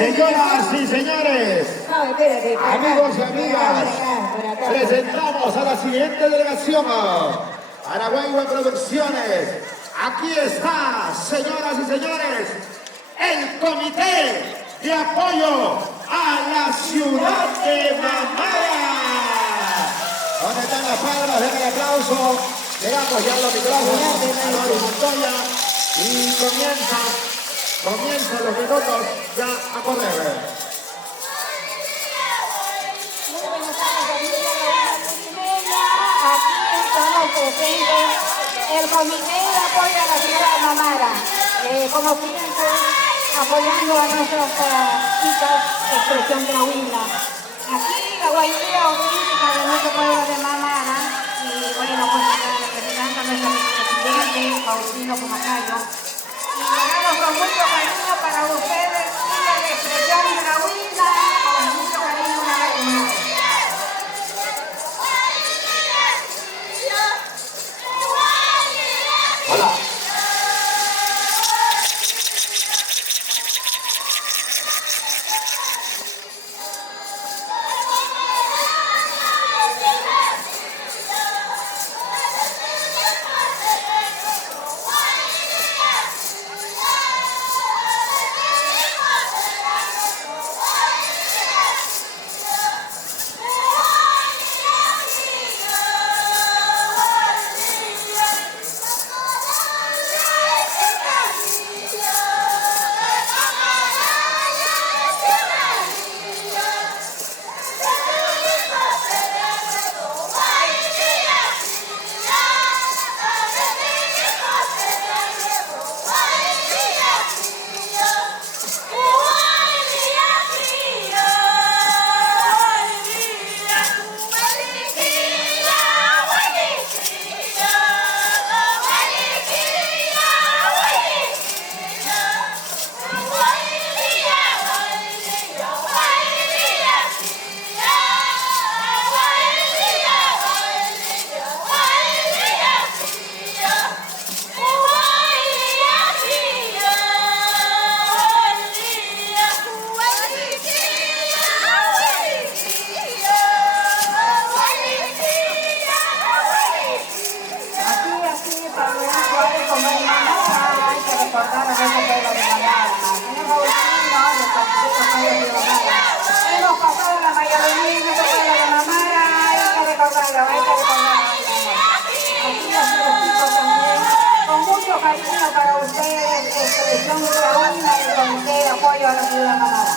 Señoras y señores, amigos y amigas, presentamos a la siguiente delegación, Araguaihue Producciones. Aquí está, señoras y señores, el Comité de Apoyo a la Ciudad de Mamara. ¿Dónde están las palmas? Den el aplauso. Llegamos ya a los micrófonos a Lori Montoya y comienzan los minutos ya a correr. Muy buenas tardes, familia Laguna. Aquí estamos presentes el Comité de Apoyo a la Ciudad de Mamara. Como siempre, apoyando a nuestras chicas de expresión grauina. Aquí la guayuría olímpica de nuestro pueblo de Mamara. Y bueno, pues representando a nuestro presidente, Faustino Pumacayo. Y llegamos con mucho cariño para ustedes, chicas de expresión grauina, con mucho cariño una vez más. Hola. Hemos pasado la mayoría de nuestro pueblo de Mamara, hay que recordarlo. Aquí los chicos también, con mucho cariño para ustedes, expresión grauina y Comité de Apoyo a la Ciudad de Mamara.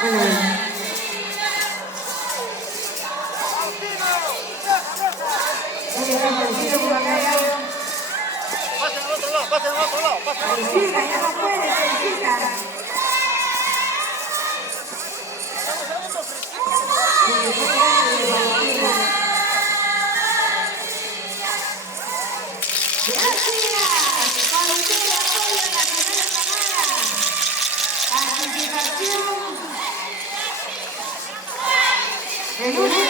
Pasen al otro lado, pasen al otro lado, pasen al otro lado. Felicita, ya no puede, felicita. Gracias. Con usted apoyo a la primera camada. Participación. El lunes